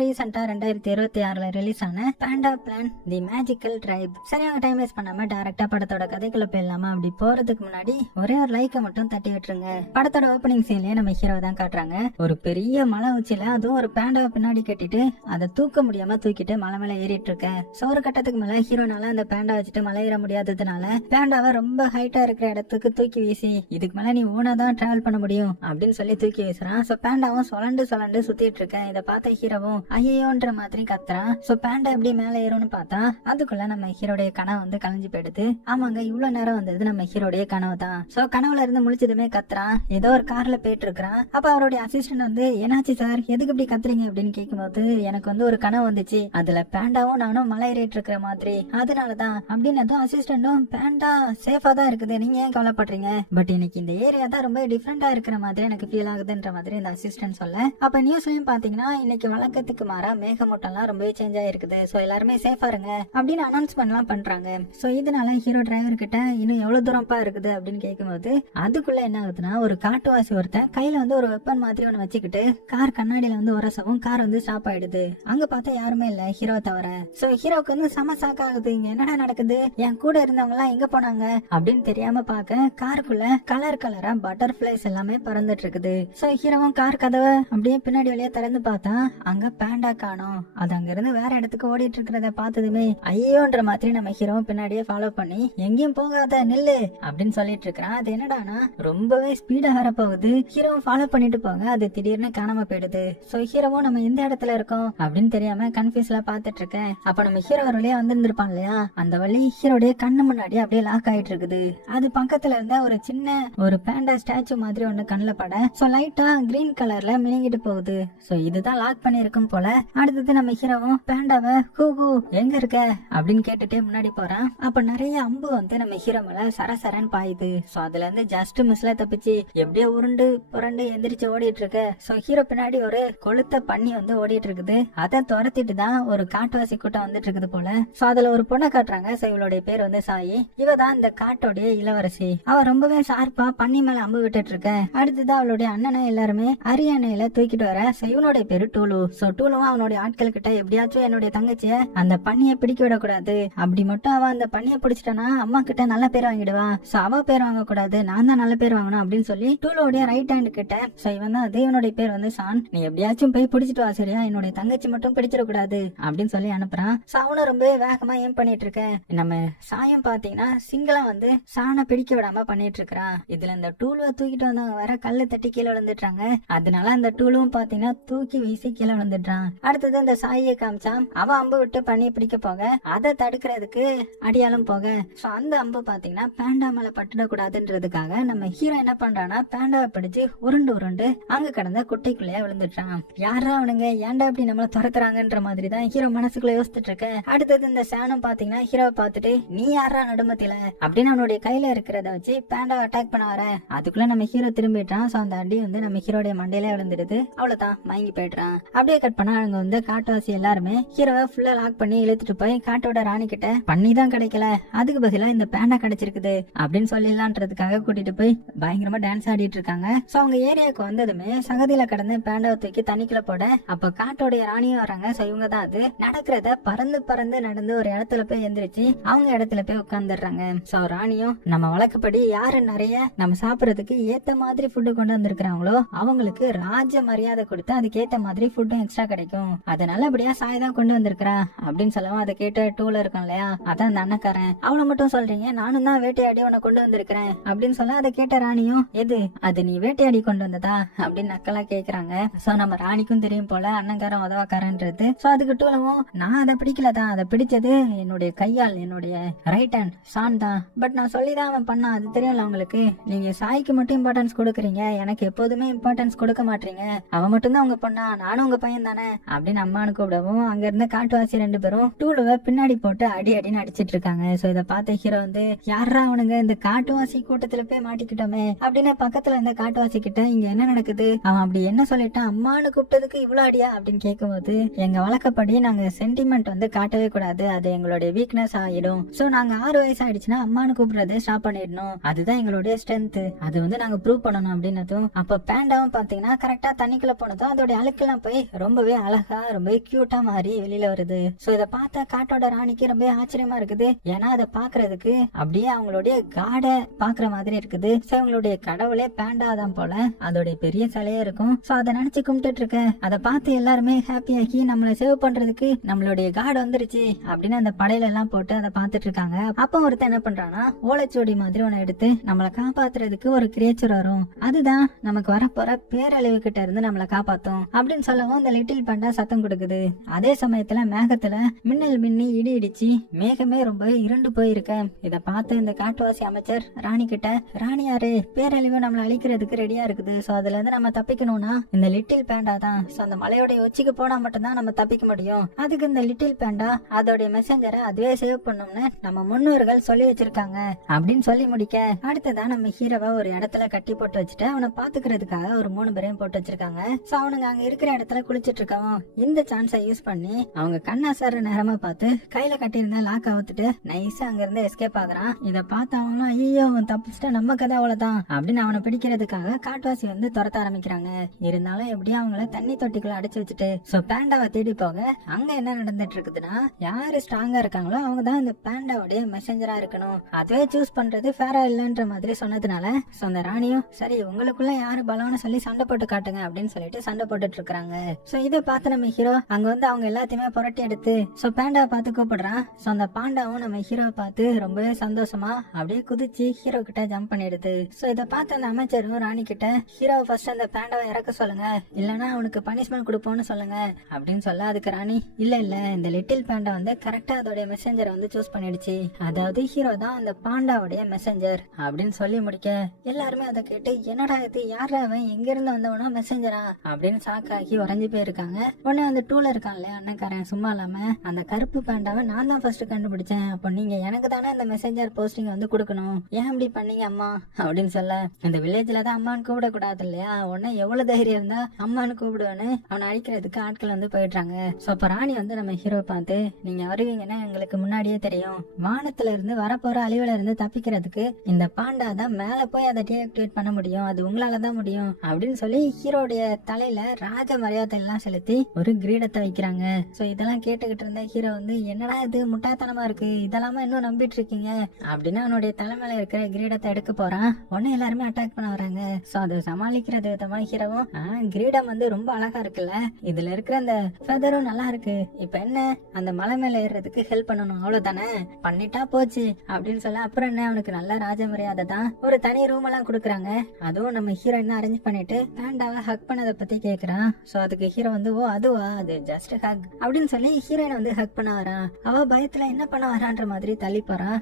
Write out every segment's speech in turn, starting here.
ரீசெண்டா 2026 ரிலீஸ் ஆன பேண்டா பிளான் தி magical try. சரியான டைம் வேஸ்ட் பண்ணாம டைரக்டா படத்தோட கதைக்குள்ள போயிடலாமா? அப்படி போறதுக்கு முன்னாடி ஒரே ஒரு லைக்கை மட்டும் தட்டி விட்டுருங்க. படத்தோட ஓப்பனிங் சீன்லயே நம்ம ஹீரோ தான் காட்டுறாங்க. ஒரு பெரிய மலை உச்சியில அதுவும் ஒரு பேண்டாவை பின்னாடி கட்டிட்டு அதை தூக்க முடியாம தூக்கிட்டு மலை மேல ஏறிட்டு இருக்கேன். ஒரு கட்டத்துக்கு மேல ஹீரோனால அந்த பேண்டா வச்சுட்டு மலை ஏற முடியாததுனால பேண்டாவை ரொம்ப ஹைட்டா இருக்கிற இடத்துக்கு தூக்கி வீசி, இதுக்கு மேல நீ ஓனா தான் டிராவல் பண்ண முடியும் அப்படின்னு சொல்லி தூக்கி வீசுறான். சோ பேண்டாவும் சொலண்டு சுத்திட்டு இருக்கேன். இதை பார்த்த ஹீரோவும் ஐயோன்ற மாதிரி கத்துறான். சோ பேண்டா எப்படி மேல ஏறும்னு பார்த்தா அதுக்குள்ள நம்ம ஹீரோடைய கனவு வந்து கலைஞ்சு போயிடுது. ஆமாங்க, இவ்வளவு நேரம் வந்தது நம்ம ஹீரோடைய கனவு தான். சோ கனவுல இருந்து முழிச்சதுமே கத்துறான். ஏதோ ஒரு கார்ல போயிட்டு இருக்கிறான். அப்ப அவருடைய அசிஸ்டன்ட் வந்து, என்னாச்சு சார், எதுக்கு இப்படி கத்துறீங்க அப்படின்னு கேட்கும்போது, எனக்கு வந்து ஒரு கனவு வந்துச்சு, அதுல பேண்டாவும் நானும் மலை ஏறிட்டு இருக்கிற மாதிரி, அதனாலதான் அப்படின்னு அசிஸ்டன்டும், பேண்டா சேஃபா தான் இருக்குது, நீங்க ஏன் கவலைப்படுறீங்க, பட் எனக்கு இந்த ஏரியா தான் ரொம்ப டிஃப்ரெண்டா இருக்கிற மாதிரி எனக்கு ஃபீல் ஆகுதுன்ற மாதிரி இந்த அசிஸ்டன்ட் சொல்ல, அப்ப நியூஸ்லயும் பாத்தீங்கன்னா இன்னைக்கு வழக்கத்துக்கு மாறா மேகமூட்டம்லாம் ரொம்பவே சேஞ்ச் ஆயிருக்குது, சோ எல்லாருமே சேஃபா இருங்க அப்படின்னு அனௌன்ஸ்மெண்ட் எல்லாம் பண்றாங்க. சோ இதனால ஹீரோ டிரைவர் கிட்ட இன்னும் எவ்வளவு தூரம்ப்பா இருக்குது அப்படின்னு கேட்கும்போது அதுக்குள்ள என்ன ஆகுதுன்னா, ஒரு காட்டுவாசி ஒருத்தன் கையில வந்து ஒரு வெப்பன் மாதிரி ஒண்ணு வச்சுக்கிட்டு கார் கண்ணாடியில வந்து உரசவும் கார் வந்து ஸ்டாப் ஆயிடுது. அங்க பார்த்தா யாருமே இல்ல, ஹீரோ தவிர. சோ ஹீரோக்கு வந்து செம ஷாக் ஆகுது, இங்க என்னடா நடக்குது, என் கூட இருந்தவங்க எல்லாம் எங்க போனாங்க அப்படின்னு தெரியாம பாக்க காருக்குள்ள கலரா பட்டர்ஃபிளைஸ் எல்லாமே பறந்துட்டு இருக்குது. சோ ஹீரோவும் கார் கதவை அப்படியே பின்னாடி வழியா திறந்து பார்த்தா அங்க பேண்டா காணோம். அது அங்க இருந்து வேற இடத்துக்கு ஓடிட்டு இருக்கிறத பார்த்ததுமே ஐயோன்ற மாதிரி நம்ம ஹீரோவும் பின்னாடியே ஃபாலோ பண்ணி, எங்கேயும் போகாத நில்லு அப்படின்னு சொல்லிட்டு இருக்கிறான். அது என்னடானா ரொம்பவே ஸ்பீடா வர போகுது. ஹீரோவும் ஃபாலோ பண்ணிட்டு போங்க, அது திடீர்னு காணாம போயிடுது. சோ ஹீரோவும் நம்ம எந்த இடத்துல இருக்கோம் அப்படின்னு தெரியாம கன்ஃபியூஸ்ல பாத்துட்டு இருக்கேன். அப்ப நம்ம ஹீரோ ஒரு வழியா வந்திருந்திருப்பான் இல்லையா, அந்த வழி ஹீரோடைய கண்ணு முன்னாடி அப்படியே லாக் ஆயிட்டு இருக்குது. அது பக்கத்துல இருந்த ஒரு சின்ன ஒரு பேண்டா ஸ்டாச்சு மாதிரி ஒண்ணு கண்ணுல பட, சோ லைட்டா கிரீன் கலர்ல மினிங்கிட்டு போகுது. சோ இதுதான் லாக் பண்ணி இருக்கும் போல. அடுத்தது நம்ம ஹீரோவும் பேண்டாவை ஹூ எங்க இருக்க அப்படின்னு கேட்டுட்டே முன்னாடி போறான். அப்ப நிறைய அம்பு வந்து நம்ம ஹீரோ மேல சரசரன்னு பாயுது. சோ அதுல இருந்து ஜஸ்ட் மிஸ்ல தப்பிச்சு எப்படியோ உருண்டு புரண்டு எந்திரிச்சு ஓடிட்டு இருக்கு. சோ ஹீரோ பின்னாடி ஒரு கொளுத்த பண்ணி வந்து ஓடிட்டு இருக்குது. அதை துரத்திட்டு தான் ஒரு காட்டுவாசி கூட்டம் வந்துட்டு இருக்குது போல. சோ அதுல ஒரு பொண்ணை காட்டுறாங்க. சோ இவளுடைய பேர் வந்து சாயி. இவ தான் இந்த காட்டோடைய இளவரசி. அவ ரொம்பவே ஷார்ப்பா பண்ணி மேல அம்பு விட்டுட்டு இருக்க. அடுத்ததான் அவளுடைய அண்ணனை எல்லாருமே அரியணையில தூக்கிட்டு வர. சோ இவனுடைய பேரு டூலு. சோ டூலுவும் அவனுடைய ஆட்கள் கிட்ட எப்படியாச்சும் என்னுடைய தங்கச்சிய அந்த பண்ணிய பிடிக்க விடக்கூடாது, அப்படி மட்டும் அவ அந்த பண்ணிய பிடிச்சிட்டானா அம்மா கிட்ட நல்ல பேர் வாங்கிடுவா, சோ அவ பேர் வாங்க கூடாது, நான் தான் நல்ல பேர் வாங்கணும் அப்படின்னு சொல்லி டூலோடைய ரைட் ஹேண்ட் கிட்ட, சோ இவன் தான் தேவனுடைய பேர் வந்து சான், நீ எப்படியாச்சும் போய் பிடிச்சிட்டு வா சரியா, என்னுடைய தங்கச்சி மட்டும் பிடிச்சிடக்கூடாது அப்படின்னு சொல்லி அனுப்புறான். சோ அவனும் ரொம்ப வேகமா ஏன் பண்ணிட்டு இருக்க. நம்ம சாயம் பாத்தீங்கன்னா சிங்களா வந்து சானை பிடிக்க விடாம பண்ணிட்டு இருக்கிறான். இதுல இந்த டூலுவை தூக்கிட்டு வந்தவங்க வேற கல்லு தட்டி கீழே விழுந்துட்டாங்க. அதனால அந்த டூலுவும் பாத்தீங்கன்னா தூக்கி வீசி கீழே விழுந்துட்டான். அடுத்தது இந்த சாயை காமிச்சான். அவ அம்பு விட்டு பண்ணியை பிடிக்க போக அதை தடுக்கிறதுக்கு அடியாலும் போக, சோ அந்த அம்பு பாத்தீங்கன்னா பேண்டா மேல பட்டுடக்கூடாதுன்றதுக்காக நம்ம ஹீரோ என்ன பண்றான்னா பேண்டாவை பிடிச்சு உருண்டு அங்க கடந்த குட்டைக்குள்ளேயே விழுந்துட்டான். யாரா அவனுங்க, ஏன்டா இப்படி நம்மள துரத்துறாங்கன்ற மாதிரி தான் ஹீரோ மனசுக்குள்ள யோசிச்சுட்டு இருக்க. அடுத்தது இந்த சானும் பாத்தீங்கன்னா ஹீரோவை பார்த்துட்டு, நீ யாரா நடுமத்தில அப்படின்னு அவனுடைய கையில இருக்கிறத வச்சு பேண்டாவை அட்டாக் பண்ண வர. அதுக்குள்ள நம்ம ஹீரோ திரும்பிட்டான். சோ அந்த அடி வந்து நம்ம ஹீரோடைய மண்டையில விழுந்துடுது. அவ்வளவுதான், மயங்கி போயிடுறான். அப்படியே கட் பண்ணா அங்க வந்து காட்டுவாசி எல்லாருமே ஹீரோவை ஃபுல்லா லாக் பண்ணி இழுத்துட்டு போய் காட்டோட ராணி கிட்ட, பண்ணி தான் கிடைக்கல, அதுக்கு பதிலா இந்த பேண்டா கிடைச்சிருக்குது அப்படின்னு சொல்லிடலான்றதுக்காக கூட்டிட்டு போய் பயங்கரமா டான்ஸ் ஆடிட்டு இருக்காங்க. சோ அவங்க ஏரியாவுக்கு வந்ததுமே சகதியில கடந்து பேண்டாவை தூக்கி தண்ணிக்குள்ள போட, அப்ப காட்டோடைய ராணியும் வராங்க. சோ இவங்க தான் அது நடக்கிறத பறந்து நடந்து ஒரு இடத்துல போய் எந்திரிச்சு அவங்க இடத்துல போய் உட்கார்ந்துடுறாங்க. சோ ராணியும், நம்ம வழக்கப்படி யாரு நிறைய நம்ம சாப்பிடறதுக்கு ஏத்த மாதிரி ஃபுட்டு கொண்டு வந்திருக்கிறாங்களோ அவங்களுக்கு ராஜ மரியாதை கொடுத்து அதுக்கு ஏத்த மாதிரி ஃபுட்டும் எக்ஸ்ட்ரா கிடைக்கும், அதனால அப்படியா சாய் தான் கொண்டு வந்திருக்கிறா அப்படின்னு சொல்லவும், அதை கேட்டு டூல இருக்கும் இல்லையா, அதான் அந்த அண்ணக்காரன், அவனை மட்டும் சொல்றீங்க, நானும் தான் வேட்டையாடி உன்னை கொண்டு வந்திருக்கிறேன் அப்படின்னு சொல்ல, அதை கேட்ட ராணியும், எது அது, நீ வேட்டையாடி கொண்டு வந்ததா அப்படின்னு நக்கலா கேக்குறாங்க. சோ நம்ம ராணிக்கும் தெரியும் போல அண்ணங்காரன் உதவாக்காரன்றது. சோ அதுக்கு டூலவும், நான் அதை பிடிக்கலதான், அதை பிடிச்சது என்னுடைய கையால் என்னுடைய ரைட் ஹேண்ட் சான் தான், பட் நான் சொல்லிதான் அவன் பண்ணான், அது தெரியும்ல உங்களுக்கு, நீங்க சாய்க்கு மட்டும் இம்பார்ட்டன்ஸ் கொடுக்குறீங்க, எனக்கு எப்போதுமே இம்பார்ட்டன்ஸ் கொடுக்க மாட்டீங்க, அவன் மட்டும் தான் உங்க பொண்ணா, நானும் உங்க பையன் தானே அப்படின்னு அம்மானு கூப்பிடவும், அங்க இருந்த காட்டுவாசி ரெண்டு பேரும் டூலுவை பின்னாடி போட்டு அடின்னு அடிச்சிட்டு இருக்காங்க. சோ இதை பார்த்த ஹீரோ வந்து, யாரா அவனுங்க இந்த காட்டுவாசி கூட்டத்துல போய் மாட்டிக்கிட்டோமே அப்படின்னு பக்கத்துல இருந்த காட்டுவாசி கிட்ட, இங்க என்ன நடக்குது, அவன் அப்படி என்ன சொல்லிட்டான், அம்மானு கூப்பிட்டதுக்கு இவ்வளவு அடியா அப்படின்னு கேட்கும்போது, எங்க வழக்கப்படி நாங்க சென்டிமெண்ட் வந்து காட்டவே கூடாது, அது எங்களுடைய வீக்னஸ் ஆயிடும், சோ நாங்க 6 வயசு ஆயிடுச்சுன்னா அம்மானு கூப்பிடுறதை ஸ்டாப் பண்ணிடணும், அதுதான் எங்களுடைய ஸ்ட்ரென்த், அது வந்து நாங்க ப்ரூவ் பண்ணணும் அப்படின்னதும், அப்ப பேண்டாவும் பாத்தீங்கன்னா கரெக்டா தண்ணிக்குள்ள போனதும் அதோட அழுக்கெல்லாம் போய் ரொம்பவே ரொம்பவே அழகா ரொம்ப கியூட்டா மாறி வெளியில வருது. சோ இத பார்த்தா காட்டோட ராணிக்கு ரொம்ப ஆச்சரியமா இருக்குது. ஏன்னா அதை பாக்குறதுக்கு அப்படியே அவங்களுடைய காடை பாக்குற மாதிரி இருக்குது. சோ அவங்களுடைய கடவுளே பேண்டா தான் போல, அதோட பெரிய சிலையே இருக்கும். சோ அதை நினைச்சு கும்பிட்டு இருக்கேன். அதை பார்த்து எல்லாருமே ஹாப்பியாக்கி நம்மள சேவ் பண்றதுக்கு நம்மளுடைய காடு வந்துருச்சு அப்படின்னு அந்த படையில எல்லாம் போட்டு அதை பார்த்துட்டு இருக்காங்க. அப்ப ஒருத்தன் என்ன பண்றானா, ஓலைச்சோடி மாதிரி ஒண்ணு எடுத்து நம்மளை காப்பாத்துறதுக்கு ஒரு கிரியேச்சர் வரும், அதுதான் நமக்கு வரப்போற பேரழிவு கிட்ட இருந்து நம்மளை காப்பாத்தும் அப்படின்னு சொல்லவும் இந்த லிட்டில் பேண்டா சத்தம் கொடுக்குது. அதே சமயத்துல மேகத்துல மின்னல் மின்னி இடி இடிச்சு மேகமே ரொம்ப இருண்டு போயிருக்க. இத பார்த்து இந்த காட்டுவாசி அமைச்சர் ராணி கிட்ட, ராணி யாரு, பேரழிவு நம்மளை அழிக்கிறதுக்கு ரெடியா இருக்குது. சோ அதுல இருந்து நம்ம தப்பிக்கணும்னா இந்த லிட்டில் பேண்டா தான். சோ அந்த மலையோட உச்சிக்கு போனா மட்டும்தான் நம்ம தப்பிக்க முடியும். அதுக்கு இந்த லிட்டில் பேண்டா அதோட மெசஞ்சரை அதுவே சேவ் பண்ணும்னு நம்ம முன்னோர்கள் சொல்லி வச்சிருக்காங்க அப்படின்னு சொல்லி முடிக்க, அடுத்ததான் நம்ம ஹீரோவை ஒரு இடத்துல கட்டி போட்டு வச்சுட்டு அவனை பாத்துக்கிறதுக்காக ஒரு 3 பேரையும் போட்டு வச்சிருக்காங்க. சோ அவனுங்க அங்க இருக்கிற இடத்துல குளிச்சிட்டு இருக்கவும் இந்த சான்ஸை யூஸ் பண்ணி அவங்க கண்ணாசார நேரமா பார்த்து கையில கட்டியிருந்த லாக் அவுத்துட்டு நைஸா அங்க இருந்து எஸ்கேப் ஆகுறான். இத பார்த்து அவங்களும் ஐயோ அவன் தப்பிச்சுட்டா நம்ம கதை அவ்வளவுதான் அப்படின்னு அவனை பிடிக்கிறதுக்காக காட்டுவாசி வந்து துரத்த ஆரம்பிக்கிறாங்க. இருந்தாலும் எப்படியும் அவங்கள தண்ணி தொட்டிக்குள்ள அடைச்சு வச்சுட்டு சோ பேண்டாவை தேடி போக அங்க என்ன நடந்துட்டு இருக்குதுன்னா, யாரு ஸ்ட்ராங்கா இருக்காங்களோ அவங்க தான் இந்த பேண்டாவுடைய மெசஞ்சரா இருக்கணும், அதுவே சூஸ் பண்றது ஃபேரா இல்லன்ற மாதிரி சொன்னதுனால சோ அந்த ராணியும் சரி உங்களுக்குள்ள யாரு பலம்னு சொல்லி சண்டை போட்டு காட்டுங்க அப்படின்னு சொல்லிட்டு சண்டை போட்டுட்டு இருக்காங்க. சோ இதை பார்த்து நம்ம ஹீரோ அங்க வந்து அவங்க எல்லாத்தையுமே புரட்டி எடுத்து சோ பேண்டாவை பார்த்து கூப்பிடுறான். சோ அந்த பாண்டாவும் நம்ம ஹீரோவை பார்த்து ரொம்பவே சந்தோஷமா அப்படியே குதிச்சு ஹீரோ கிட்ட ஜம்ப் பண்ணிடுது. சோ இதை பார்த்து அந்த அமைச்சரும் ராணி கிட்ட, ஹீரோ ஃபர்ஸ்ட் அந்த பேண்டாவை இறக்க சொல்லுங்க, இல்லனா அவனுக்கு பனிஷ்மெண்ட் கொடுப்போம்னு சொல்லுங்க அப்படின்னு சொல்ல, அதுக்கு ராணி இல்ல இந்த லிட்டில் பேண்டா வந்து கரெக்டா அதோட மெசஞ்சரை வந்து சூஸ் பண்ணிடுச்சு, அதாவது ஹீரோ தான் அந்த பாண்டாவுடைய மெசஞ்சர் அப்படின்னு சொல்லி முடிக்க, எல்லாருமே அதை கேட்டு என்னடா இது, யாரா அவன், எங்க இருந்து வந்தவனா மெசஞ்சரா அப்படின்னு சாக்காக்கி உறைஞ்சு போயிருக்காங்க. உடனே அந்த டூல இருக்கான்ல அண்ணக்காரன் சும்மா இல்லாம, அந்த கருப்பு பேண்டாவை நான் தான் ஃபர்ஸ்ட் கண்டுபிடிச்சேன், அப்போ நீங்க எனக்கு தானே அந்த மெசஞ்சர் போஸ்டிங் வந்து கொடுக்கணும், ஏன் இப்படி பண்ணீங்க அம்மா அப்படின்னு சொல்ல, இந்த வில்லேஜ்ல தான் அம்மான்னு கூப்பிட கூடாது இல்லையா, உடனே எவ்வளவு தைரியம் இருந்தா அம்மான்னு கூப்பிடுவேன்னு அவனை அழிக்கிறதுக்கு ஆட்கள் வந்து போயிடுறாங்க. சோ அப்ப ராணி வந்து நம்ம ஹீரோ பார்த்து, நீங்க வருவீங்கன்னா எங்களுக்கு முன்னாடியே தெரியும், வானத்துல இருந்து வரப்போற அழிவுல இருந்து தப்பிக்கிறதுக்கு இந்த பாண்டா தான் மேல போய் அதை டீஆக்டிவேட் பண்ண முடியும், அது உங்களாலதான் முடியும் அப்படின்னு சொல்லி ஹீரோடைய தலையில ராஜ மரியாதை எல்லாம் செலுத்தி ஒரு கிரீடத்தை வைக்கிறாங்க. சோ இதெல்லாம் கேட்டுக்கிட்டு இருந்த ஹீரோ வந்து என்னடா இது முட்டாத்தனமா இருக்கு, இதெல்லாம இன்னும் நம்பிட்டு இருக்கீங்க அப்படின்னு அவனுடைய தலைமையில இருக்கிற கிரீடத்தை எடுக்க போறான். உடனே எல்லாருமே அட்டாக் பண்ண வராங்க. சோ அதை சமாளிக்கிறது விதமா ஹீரோவும், கிரீடம் வந்து ரொம்ப அழகா இருக்குல்ல, இதுல இருக்கிற அந்த ஃபெதரும் நல்லா இருக்கு, இப்ப என்ன அந்த மலை மேல ஏறுறதுக்கு ஹெல்ப் பண்ணணும் அவ்வளவுதானே, பண்ணிட்டா போச்சு அப்படின்னு சொல்ல, அப்புறம் என்ன அவனுக்கு நல்ல ராஜ மரியாதை தான், ஒரு தனி ரூம் எல்லாம் கொடுக்குறாங்க. அதுவும் நம்ம ஹீரோ என்ன அரேஞ்ச் பண்ணிட்டு பேண்டாவை ஹக் பண்ணதை பத்தி கேக்குறான். சோ அதுக்கு ஹீரோ வந்து ஓ அதுவா, அது ஜஸ்ட் ஹக் அப்படின்னு சொல்லி ஹீரோயினை வந்து ஹக் பண்ண வரான். அவ பயத்துல என்ன பண்ண வரான்ற மாதிரி தள்ளி போறான்.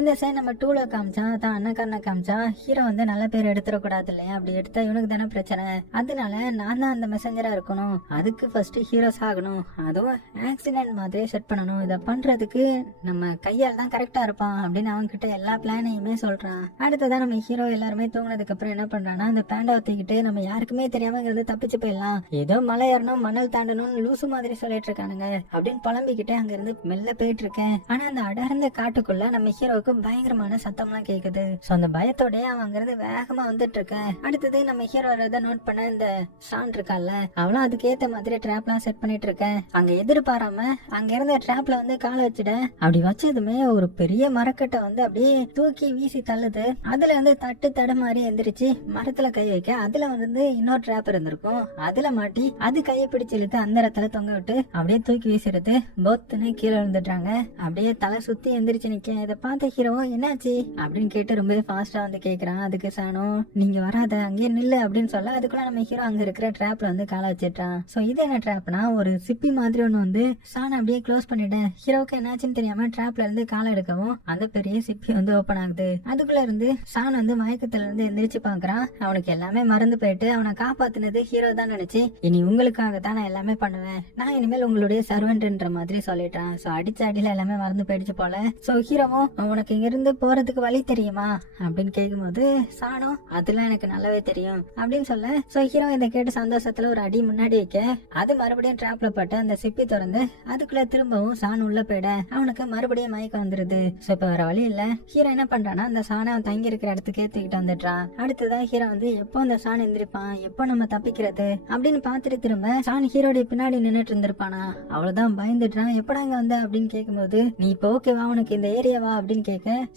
இந்த சைடு நம்ம டூல காமிச்சா தான் அண்ணக்காரனை காமிச்சா ஹீரோ வந்து நல்ல பேர் எடுத்துடக்கூடாது இல்லையா, அப்படி எடுத்தா இவனுக்கு தானே பிரச்சனை, அதனால நான் தான் அந்த மெசஞ்சரா இருக்கணும், அதுக்கு ஃபர்ஸ்ட் ஹீரோஸ் ஆகணும், அதுவும் ஆக்சிடென்ட் மாதிரி செட் பண்ணணும், இதை பண்றதுக்கு நம்ம கையால் தான் கரெக்டா இருப்பான் அப்படின்னு அவன் கிட்ட எல்லா பிளானையுமே சொல்றான். அடுத்ததான் நம்ம ஹீரோ எல்லாருமே தூங்கினதுக்கு அப்புறம் என்ன பண்றான்னா, அந்த பேண்டாவை தூக்கிட்டு நம்ம யாருக்குமே தெரியாம இருந்து தப்பிச்சு போயிடலாம், ஏதோ மலை ஏறணும் மணல் தாண்டணும்னு லூசு மாதிரி சொல்லிட்டு இருக்கானுங்க அப்படின்னு புலம்பிக்கிட்டே அங்க இருந்து மெல்ல போயிட்டு இருக்கேன். ஆனா அந்த அடர்ந்த காட்டுக்குள்ள நம்ம ஹீரோ பயங்கரமான சத்தம் எல்லாம் கேக்குது. சோ அந்த பயத்தோட அவன் அங்கிருந்து வேகமா வந்துட்டு இருக்கேன். அடுத்தது நம்ம ஹீரோ நோட் பண்ண இந்த ஷான் இருக்கால, அவளும் அதுக்கேத்த மாதிரி ட்ராப் எல்லாம் செட் பண்ணிட்டு இருக்கேன். அங்க எதிர்பாராம அங்க இருந்த ட்ராப்ல வந்து காலை வச்சுட, அப்படி வச்சதுமே ஒரு பெரிய மரக்கட்டை வந்து அப்படியே தூக்கி வீசி தள்ளுது. அதுல வந்து தட்டு தடுமாறி எந்திரிச்சு மரத்துல கை வைக்க, அதுல வந்து இன்னொரு ட்ராப் இருந்திருக்கும், அதுல மாட்டி அது கையை பிடிச்சு இழுத்து அந்த இடத்துல தொங்க விட்டு அப்படியே தூக்கி வீசிடுது. பொத்துன்னு கீழே விழுந்துட்டாங்க. அப்படியே தலை சுத்தி எந்திரிச்சு நிக்க. இதை பார்த்த ஹீரோ என்னாச்சு அப்படின்னு கேட்டு ரொம்ப ஃபாஸ்டா வந்து கேக்குறான். அதுக்கு சானோ நீங்க வராத அங்கேயே நில்லு அப்படின்னு சொல்ல, அதுக்குள்ள நம்ம ஹீரோ அங்க இருக்கிற ட்ராப்ல வந்து காலை வச்சிட்டான். சோ இது என்ன ட்ராப்னா, ஒரு சிப்பி மாதிரி ஒண்ணு வந்து சான் அப்படியே க்ளோஸ் பண்ணிட, ஹீரோக்கு என்னாச்சுன்னு தெரியாம ட்ராப்ல இருந்து காலை எடுக்கவும் அந்த பெரிய சிப்பி வந்து ஓபன் ஆகுது. அதுக்குள்ள இருந்து சான் வந்து மயக்கத்துல இருந்து எந்திரிச்சு பாக்குறான். அவனுக்கு எல்லாமே மறந்து போயிட்டு அவனை காப்பாத்துனது ஹீரோ தான் நினைச்சு, இனி உங்களுக்காக தான் நான் எல்லாமே பண்ணுவேன், நான் இனிமேல் உங்களுடைய சர்வெண்ட்ன்ற மாதிரி சொல்லிட்டான். சோ அடிச்ச அடியில எல்லாமே மறந்து போயிடுச்சு போல. சோ ஹீரோவும் உனக்கு இங்க இருந்து போறதுக்கு வழி தெரியுமா அப்படின்னு கேட்கும்போது சாணம் அதெல்லாம் எனக்கு நல்லாவே தெரியும் அப்படின்னு சொல்ல சோ ஹீரோ இதை கேட்டு சந்தோஷத்துல ஒரு அடி முன்னாடி வைக்க அது மறுபடியும் டிராப்ல பட்டு அந்த சிப்பி திறந்து அதுக்குள்ள திரும்பவும் சாணம் உள்ள போயிட அவனுக்கு மறுபடியும் மயக்கம் வந்துருது. சோ இப்ப வேற வழி இல்ல ஹீரோ என்ன பண்றான்னா அந்த சாணை அவன் தங்கி இருக்கிற இடத்துக்கே தூக்கிட்டு வந்துட்டான். அடுத்ததான் ஹீரோ வந்து எப்போ அந்த சாணம் எந்திரிப்பான், எப்போ நம்ம தப்பிக்கிறது அப்படின்னு பாத்துட்டு திரும்ப சாணி ஹீரோடைய பின்னாடி நின்னுட்டு இருந்திருப்பானா. அவ்வளவுதான் பயந்துட்டான். எப்படா இங்க வந்த அப்படின்னு கேட்கும்போது நீ இப்போ ஓகேவா, உனக்கு இந்த ஏரியாவா அப்படின்னு கேட்க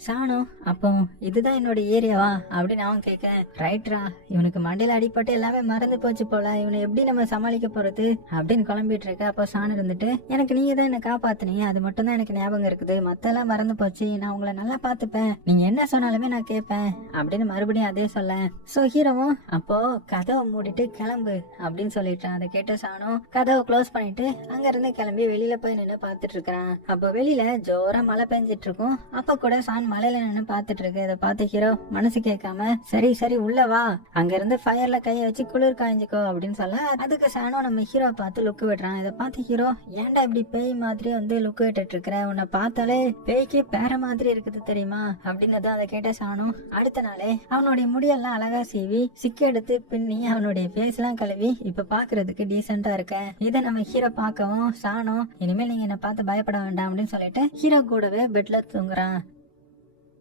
சாணம் அப்போ இதுதான் என்னோட ஏரியாவா அப்படின்னு அவன் கேட்க ரைட்ரா, இவனுக்கு மண்டையில அடிப்பட்டு எல்லாமே மறந்து போச்சு போல, இவனை எப்படி நம்ம சமாளிக்க போறது அப்படின்னு குழம்பிட்டு இருக்க. அப்போ சாணம் இருந்துட்டு எனக்கு நீங்க தான் என்ன காப்பாத்தினீங்க, அது மட்டும் தான் எனக்கு ஞாபகம் இருக்குது, மத்தெல்லாம் மறந்து போச்சு, நான் உங்களை நல்லா பாத்துப்பேன், நீங்க என்ன சொன்னாலுமே நான் கேட்பேன் அப்படின்னு மறுபடியும் அதே சொல்ல சோ ஹீரோவும் அப்போ கதவை மூடிட்டு கிளம்பு அப்படின்னு சொல்லிட்டான். அதை கேட்ட சாணம் கதவை க்ளோஸ் பண்ணிட்டு அங்க இருந்து கிளம்பி வெளியில போய் நின்று பாத்துட்டு இருக்கிறான். அப்போ வெளியில ஜோரா மழை பெஞ்சிட்டு இருக்கும். அப்ப கூட சான் மலையில நின்று பாத்துட்டு இருக்கு. இதை பார்த்து ஹீரோ மனசு கேட்காம சரி சரி உள்ள வா, அங்க இருந்து ஃபயர்ல கைய வச்சு குளிர் காய்ஞ்சிக்கோ அப்படின்னு சொல்ல அதுக்கு சாணம் நம்ம ஹீரோ பார்த்து லுக்கு விடுறான். இதை பார்த்து ஹீரோ ஏன்டா இப்படி பேய் மாதிரி வந்து லுக்கு விட்டுட்டு இருக்கிற, உன்னை பார்த்தாலே பேய்க்கு பேர மாதிரி இருக்குது தெரியுமா அப்படின்னு தான். அதை கேட்ட சாணம் அடுத்த நாளே அவனுடைய முடியெல்லாம் அழகா சீவி சிக்க எடுத்து பின்னி அவனுடைய ஃபேஸ் எல்லாம் கழுவி இப்ப பாக்குறதுக்கு டீசெண்டா இருக்க. இதை நம்ம ஹீரோ பார்க்கவும் சாணம் இனிமேல் நீங்க என்ன பார்த்து பயப்பட வேண்டாம் அப்படின்னு சொல்லிட்டு ஹீரோ கூடவே பெட்ல தூங்குறான்.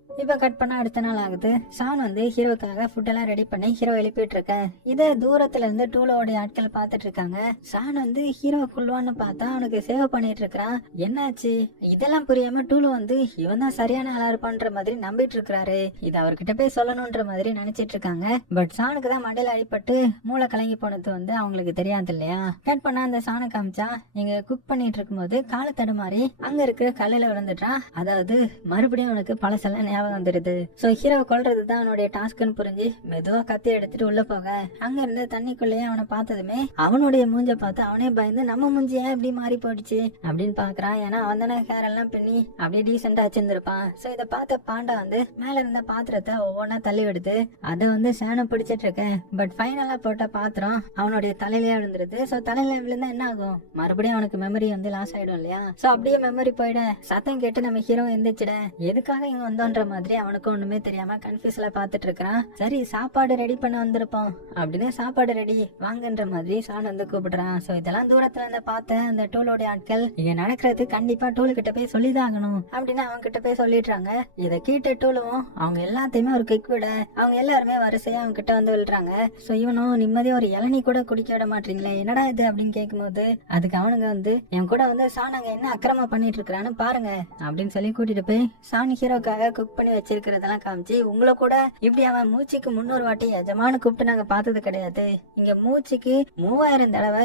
இப்ப கட் பண்ண அடுத்த நாள் ஆகுது. சான் வந்து ஹீரோக்காக ஃபுட் எல்லாம் ரெடி பண்ணி ஹீரோ எழுப்பிட்டு இருக்க. இத தூரத்துல இருந்து டூலோடைய ஆட்கள் பாத்துட்டு இருக்காங்க. சான் வந்து ஹீரோ குள்வான்னு பார்த்தா அவனுக்கு சேவ் பண்ணிட்டு இருக்கான். என்னாச்சு இதெல்லாம் புரியாம டூலோ வந்து இவன் தான் சரியான ஆளா இருப்பான்ற மாதிரி நம்பிட்டு இருக்காரு. இது அவர்கிட்ட போய் சொல்லணும்ன்ற மாதிரி நினைச்சிட்டு இருக்காங்க. பட் சானுக்கு தான் மடையில அடிபட்டு மூளை கலங்கி போனது வந்து அவங்களுக்கு தெரியாது இல்லையா. கட் பண்ணா அந்த சாணை காமிச்சா நீங்க குக் பண்ணிட்டு இருக்கும்போது காலை தடுமாறி அங்க இருக்கிற கல்லையில விழுந்துட்டான். அதாவது மறுபடியும் அவனுக்கு பழசெல்லாம் ஞாபகம் வந்துருது. சோ ஹீரோவை கொல்றதுதான் அவனுடைய டாஸ்க்னு புரிஞ்சு மெதுவா கத்தி எடுத்துட்டு உள்ள போக அங்க இருந்து தண்ணிக்குள்ளேயே அவனை பார்த்ததுமே அவனுடைய மூஞ்ச பார்த்து அவனே பயந்து நம்ம மூஞ்சி ஏன் இப்படி மாறி போயிடுச்சு அப்படின்னு பாக்குறான். ஏன்னா அவன் தானே ஹேர் எல்லாம் பின்னி அப்படியே டீசெண்டா வச்சிருந்திருப்பான். சோ இதை பார்த்த பாண்டா வந்து மேல இருந்த பாத்திரத்தை ஒவ்வொன்னா தள்ளி விடுது. அதை வந்து சேனை பிடிச்சிட்டு இருக்க. பட் ஃபைனலா போட்ட பாத்திரம் அவனுடைய தலையிலேயே விழுந்துருது. சோ தலையில விழுந்தா என்ன ஆகும், மறுபடியும் அவனுக்கு மெமரி வந்து லாஸ் ஆயிடும் இல்லையா. சோ அப்படியே மெமரி போயிட சத்தம் கேட்டு நம்ம ஹீரோ எந்திரிச்சிட எதுக்காக இங்க வந்தோன்ற மாதிரி அவனுக்கு ஒண்ணுமே தெரியாம கன்ஃபியூஸ்ல பாத்துட்டு இருக்கான். சரி சாப்பாடு ரெடி பண்ண வந்திருப்போம் அப்படின்னு சாப்பாடு ரெடி வாங்கன்ற மாதிரி சான் வந்து கூப்பிடுறான். சோ இதெல்லாம் தூரத்துல இருந்து பார்த்த அந்த டூலோட ஆட்கள் இங்க நடக்கிறது கண்டிப்பா டூலு கிட்ட போய் சொல்லிதான் ஆகணும் அப்படின்னு அவங்க கிட்ட போய் சொல்லிடுறாங்க. இதை கேட்ட டூலுவும் அவங்க எல்லாத்தையுமே ஒரு கிக் விட அவங்க எல்லாருமே வரிசையா அவங்க கிட்ட வந்து விழுறாங்க. சோ இவனும் நிம்மதியா ஒரு இளநீ கூட குடிக்க விட மாட்டீங்களே என்னடா இது அப்படின்னு கேட்கும்போது அதுக்கு அவனுங்க வந்து என் கூட வந்து சான் அங்க என்ன அக்கிரமா பண்ணிட்டு இருக்கிறான்னு பாருங்க அப்படின்னு சொல்லி கூட்டிட்டு போய் சான் ஹீரோக்காக குக் பண்ணி வச்சிருக்கிறதெல்லாம் காமிச்சு உங்களை கூட இப்படி அவன் மூச்சுக்கு 300 வாட்டி எஜமானு கூப்பிட்டு நாங்க பார்த்தது கிடையாது, இங்க மூச்சுக்கு 3000 தடவை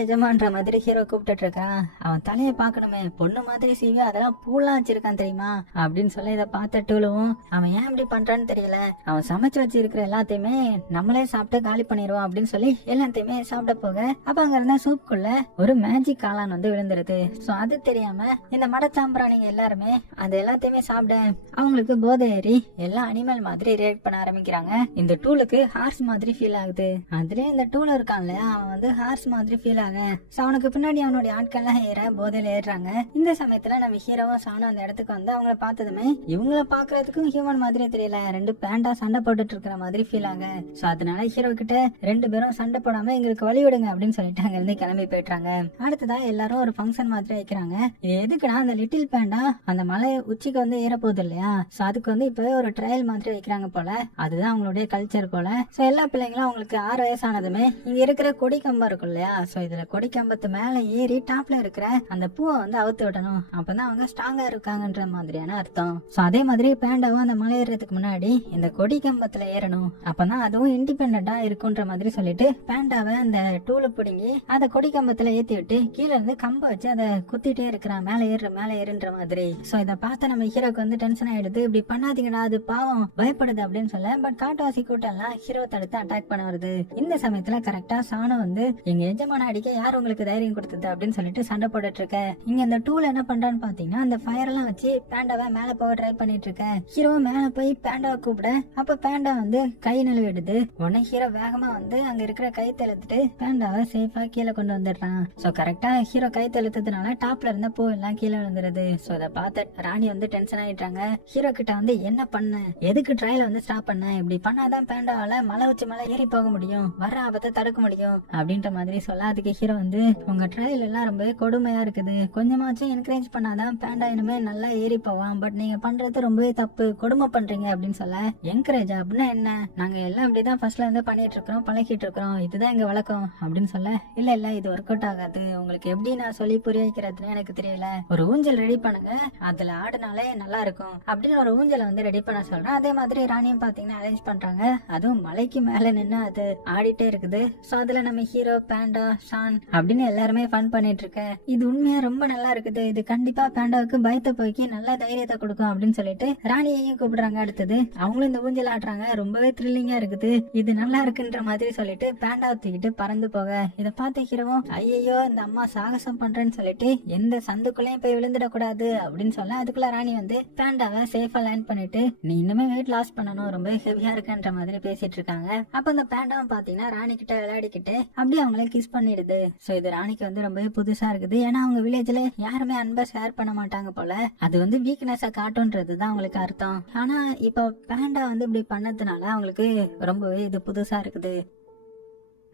எஜமான்ற மாதிரி ஹீரோ கூப்பிட்டு இருக்கான். அவன் தலையை பாக்கணுமே பொண்ணு மாதிரி சீவி அதெல்லாம் பூலாம் வச்சிருக்கான் தெரியுமா அப்படின்னு சொல்லி இதை பார்த்த டூலுவும் அவன் ஏன் இப்படி பண்றான்னு தெரியல, அவன் சமைச்சு வச்சிருக்கிற எல்லாத்தையுமே நம்மளே சாப்பிட்டு காலி பண்ணிடுவோம் அப்படின்னு சொல்லி எல்லாத்தையுமே சாப்பிட போக அப்ப அங்க இருந்த சூப்புக்குள்ள ஒரு மேஜிக் காளான் வந்து விழுந்துருது. சோ அது தெரியாம இந்த மடச்சாம்பிராணிங்க எல்லாருமே அது எல்லாத்தையுமே சாப்பிட அவங்களுக்கு போதை ஏறி எல்லா அனிமல் மாதிரி ரியாக்ட் பண்ண ஆரம்பிக்கிறாங்க. இந்த டூலுக்கு ஹார்ஸ் மாதிரி ஃபீல் ஆகுது. அதுலயே இந்த டூல் இருக்கான்ல அவன் வந்து ஹார்ஸ் மாதிரி ஃபீல் ஆக அவனுக்கு பின்னாடி அவனுடைய ஆட்கள்லாம் ஏற போதையில ஏறுறாங்க. இந்த சமயத்துல நம்ம ஹீரோவும் சாணும் அந்த இடத்துக்கு வந்து அவங்கள பார்த்ததுமே இவங்கள பாக்குறதுக்கும் ஹியூமன் மாதிரி தெரியல, ரெண்டு பேண்டா சண்டை போட்டுட்டு இருக்கிற மாதிரி ஃபீல் ஆக. சோ அதனால ஹீரோ கிட்ட ரெண்டு பேரும் சண்டை போடாம எங்களுக்கு வழி விடுங்க அப்படின்னு சொல்லிட்டு அங்க இருந்து கிளம்பி போயிட்டாங்க. அடுத்ததான் எல்லாரும் ஒரு ஃபங்க்ஷன் மாதிரி வைக்கிறாங்க. இது எதுக்குன்னா அந்த லிட்டில் பேண்டா அந்த மலை உச்சிக்கு வந்து ஏற போகுது இல்லையா. சோ அதுக்கு வந்து இப்ப ஒரு ட்ரையல் மாதிரி வைக்கிறாங்க போல, அதுதான் அவங்களுடைய கல்ச்சர் போல. சோ எல்லா பிள்ளைங்களும் அவங்களுக்கு 6 வயசானதுமே இங்க இருக்கிற கொடி கம்பம் இருக்கும் இல்லையா, சோ இதுல கொடி கம்பத்து மேல ஏறி டாப்ல இருக்கிற அந்த பூவை வந்து அவுத்து விடணும், அப்பதான் அவங்க ஸ்ட்ராங்கா இருக்காங்கன்ற மாதிரியான அர்த்தம். சோ அதே மாதிரி பேண்டாவும் அந்த மலை ஏறதுக்கு முன்னாடி இந்த கொடி கம்பத்துல ஏறணும், அப்பதான் அதுவும் இண்டிபெண்டா இருக்குன்ற மாதிரி சொல்லிட்டு பேண்டாவை அந்த டூல பிடுங்கி அதை கொடி கம்பத்துல ஏத்தி விட்டு கீழே இருந்து கம்ப வச்சு அதை குத்திட்டே இருக்கிறான், மேல ஏறுன்ற மாதிரி. சோ இதை பார்த்த நம்ம ஹீரோக்கு வந்து டென்ஷன் ஆயிடுது. இப்படி பண்ணாதீங்கடா அது பாவம் பயப்படுது அப்படின்னு சொல்ல பட் காட்டுவாசி கூட்டம் எல்லாம் ஹீரோ தடுத்து அட்டாக் பண்ண வருது. இந்த சமயத்துல கரெக்டா சாணம் வந்து எங்க எஜமான அடிக்க யார் உங்களுக்கு தைரியம் கொடுத்தது அப்படின்னு சொல்லிட்டு சண்டை போட்டுட்டு இருக்க. இங்க இந்த டூல் என்ன பண்றான்னு பாத்தீங்கன்னா அந்த ஃபயர் எல்லாம் வச்சு பேண்டாவை மேல போக ட்ரை பண்ணிட்டு இருக்க. ஹீரோ மேல போய் பேண்டாவை கூப்பிட அப்ப பேண்டா வந்து கை நழுவிடுது. உடனே ஹீரோ வேகமா வந்து அங்க இருக்கிற கை தெழுத்துட்டு பேண்டாவை சேஃபா கீழே கொண்டு வந்துடுறான். சோ கரெக்டா ஹீரோ கை தெழுத்ததுனால டாப்ல இருந்த பூ எல்லாம் கீழே விழுந்துருது. சோ இதை பார்த்த ராணி வந்து டென்ஷன் ஆயிட்டாங்க. ஹீரோ கிட்ட வந்து என்ன பண்ண, எதுக்கு ட்ரையல் வந்து ஸ்டாப் பண்ண, இப்படி பண்ணாதான் பேண்டாவால மலை உச்சி மலை ஏறி போக முடியும், வர ஆபத்தை தடுக்க முடியும் அப்படின்ற மாதிரி சொல்ல அதுக்கு ஹீரோ வந்து உங்க ட்ரையல் எல்லாம் ரொம்ப கொடுமையா இருக்குது, கொஞ்சமாச்சும் என்கரேஜ் பண்ணாதான் பேண்டா இனிமே நல்லா ஏறி போவான், பட் நீங்க பண்றது ரொம்பவே தப்பு, கொடுமை பண்றீங்க அப்படின்னு சொல்ல என்கரேஜ் அப்படின்னா என்ன, நாங்க எல்லாம் இப்படிதான் ஃபர்ஸ்ட்ல வந்து பண்ணிட்டு இருக்கிறோம், பழகிட்டு இருக்கிறோம், இதுதான் எங்க வழக்கம் அப்படின்னு சொல்ல இல்ல இது ஒர்க் அவுட் ஆகாது, உங்களுக்கு எப்படி நான் சொல்லி புரிய வைக்கிறதுன்னு எனக்கு தெரியல, ஒரு ஊஞ்சல் ரெடி பண்ணுங்க, அதுல ஆடுனாலே நல்லா இருக்கும் அப்படின்னு ஒரு ஊஞ்சலை வந்து ரெடி பண்ண சொல்றேன். அதே மாதிரி ராணியும் பாத்தீங்கன்னா அரேஞ்ச் பண்றாங்க, அதுவும் மலைக்கு மேல நின்று அது ஆடிட்டே இருக்குது. சோ அதுல நம்ம ஹீரோ, பேண்டா, ஷான் அப்படின்னு எல்லாருமே ஃபன் பண்ணிட்டு இருக்க. இது உண்மையா ரொம்ப நல்லா இருக்குது, இது கண்டிப்பா பேண்டாவுக்கு பயத்தை போய்க்கு நல்ல தைரியத்தை கொடுக்கும் அப்படின்னு சொல்லிட்டு ராணியையும் கூப்பிடுறாங்க. அடுத்தது அவங்களும் இந்த ஊஞ்சல் ஆடுறாங்க, ரொம்பவே த்ரில்லிங்கா இருக்குது, இது நல்லா இருக்குன்ற மாதிரி சொல்லிட்டு பேண்டா தூக்கிட்டு பறந்து போக இதை பார்த்து ஹீரோவும் ஐயோ இந்த அம்மா சாகசம் பண்றேன்னு சொல்லிட்டு எந்த சந்துக்குள்ளேயும் போய் விழுந்துடக்கூடாது அப்படின்னு சொல்ல அதுக்குள்ள ராணி வந்து பேண்டாவை சேஃபா லேண்ட் பண்ணிட்டு நீ இன்னுமே வெயிட் லாஸ் பண்ணணும், ரொம்ப ஹெவியா இருக்குன்ற மாதிரி பேசிட்டு இருக்காங்க. அப்ப அந்த பேண்டாவும் பாத்தீங்கன்னா ராணி கிட்ட விளையாடிக்கிட்டு அப்படியே அவங்களே கிஸ் பண்ணிடுது. சோ இது ராணிக்கு வந்து ரொம்பவே புதுசா இருக்குது, ஏன்னா அவங்க வில்லேஜ்ல யாருமே அன்பை ஷேர் பண்ண மாட்டாங்க போல, அது வந்து வீக்னஸா காட்டும்ன்றதுதான் அவங்களுக்கு அர்த்தம். ஆனா இப்ப பேண்டா வந்து இப்படி பண்ணதுனால அவங்களுக்கு ரொம்பவே இது புதுசா இருக்குது.